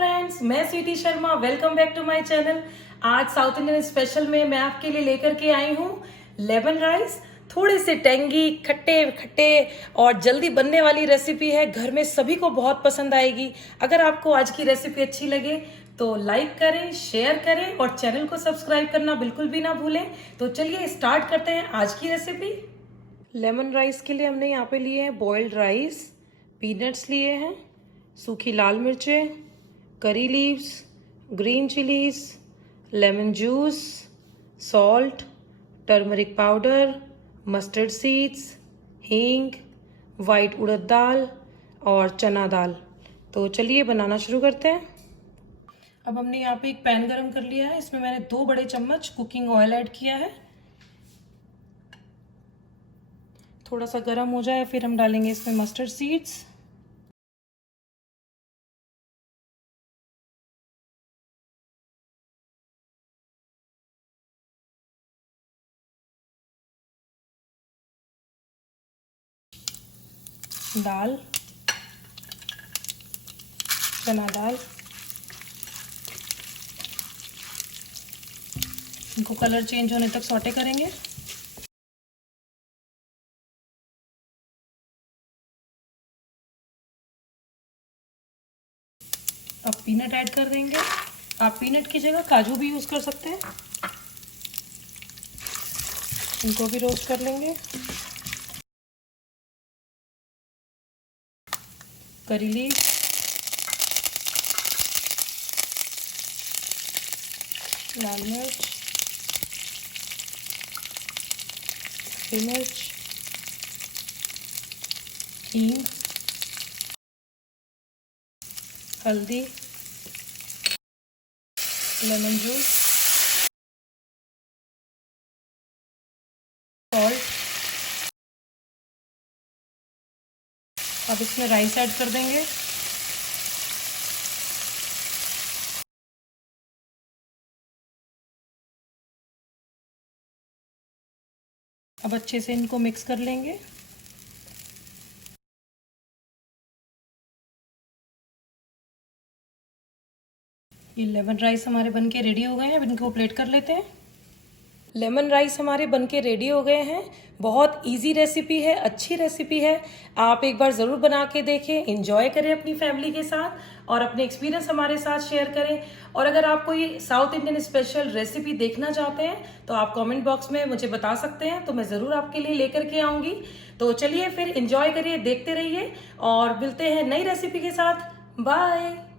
Friends, मैं Sweety Sharma. Welcome back to my channel. आज south Indian special में मैं आपके लिए लेकर के आई हूँ लेमन राइस। थोड़े से टेंगी, खट्टे खट्टे और जल्दी बनने वाली रेसिपी है। घर में सभी को बहुत पसंद आएगी। अगर आपको आज की रेसिपी अच्छी लगे तो लाइक करें, शेयर करें और चैनल को सब्सक्राइब करना बिल्कुल भी ना भूलें। तो चलिए स्टार्ट करते हैं आज की रेसिपी। लेमन राइस के लिए हमने यहाँ पे लिए हैं बॉइल्ड राइस, पीनट्स लिए हैं, सूखी लाल मिर्चें, curry leaves, green chillies, lemon juice, salt, turmeric powder, mustard seeds, हींग, वाइट उड़द दाल और चना दाल। तो चलिए बनाना शुरू करते हैं। अब हमने यहाँ पे एक पैन गरम कर लिया है। इसमें मैंने 2 बड़े चम्मच कुकिंग ऑयल ऐड किया है। थोड़ा सा गरम हो जाए फिर हम डालेंगे इसमें मस्टर्ड सीड्स, दाल, चना दाल। इनको कलर चेंज होने तक सौटे करेंगे। अब पीनट ऐड कर देंगे। आप पीनट की जगह काजू भी यूज कर सकते हैं। इनको भी रोस्ट कर लेंगे। करी लीव, लाल मिर्च, हरी मिर्च, हींग, हल्दी, लेमन जूस, सॉल्ट। अब इसमें राइस ऐड कर देंगे। अब अच्छे से इनको मिक्स कर लेंगे। ये लेमन राइस हमारे बनके रेडी हो गए हैं। अब इनको प्लेट कर लेते हैं। लेमन राइस हमारे बनके रेडी हो गए हैं। बहुत इजी रेसिपी है, अच्छी रेसिपी है। आप एक बार ज़रूर बना के देखें, एंजॉय करें अपनी फैमिली के साथ और अपने एक्सपीरियंस हमारे साथ शेयर करें। और अगर आप कोई साउथ इंडियन स्पेशल रेसिपी देखना चाहते हैं तो आप कमेंट बॉक्स में मुझे बता सकते हैं, तो मैं ज़रूर आपके लिए लेकर के आऊँगी। तो चलिए फिर एंजॉय करिए, देखते रहिए और मिलते हैं नई रेसिपी के साथ। बाय।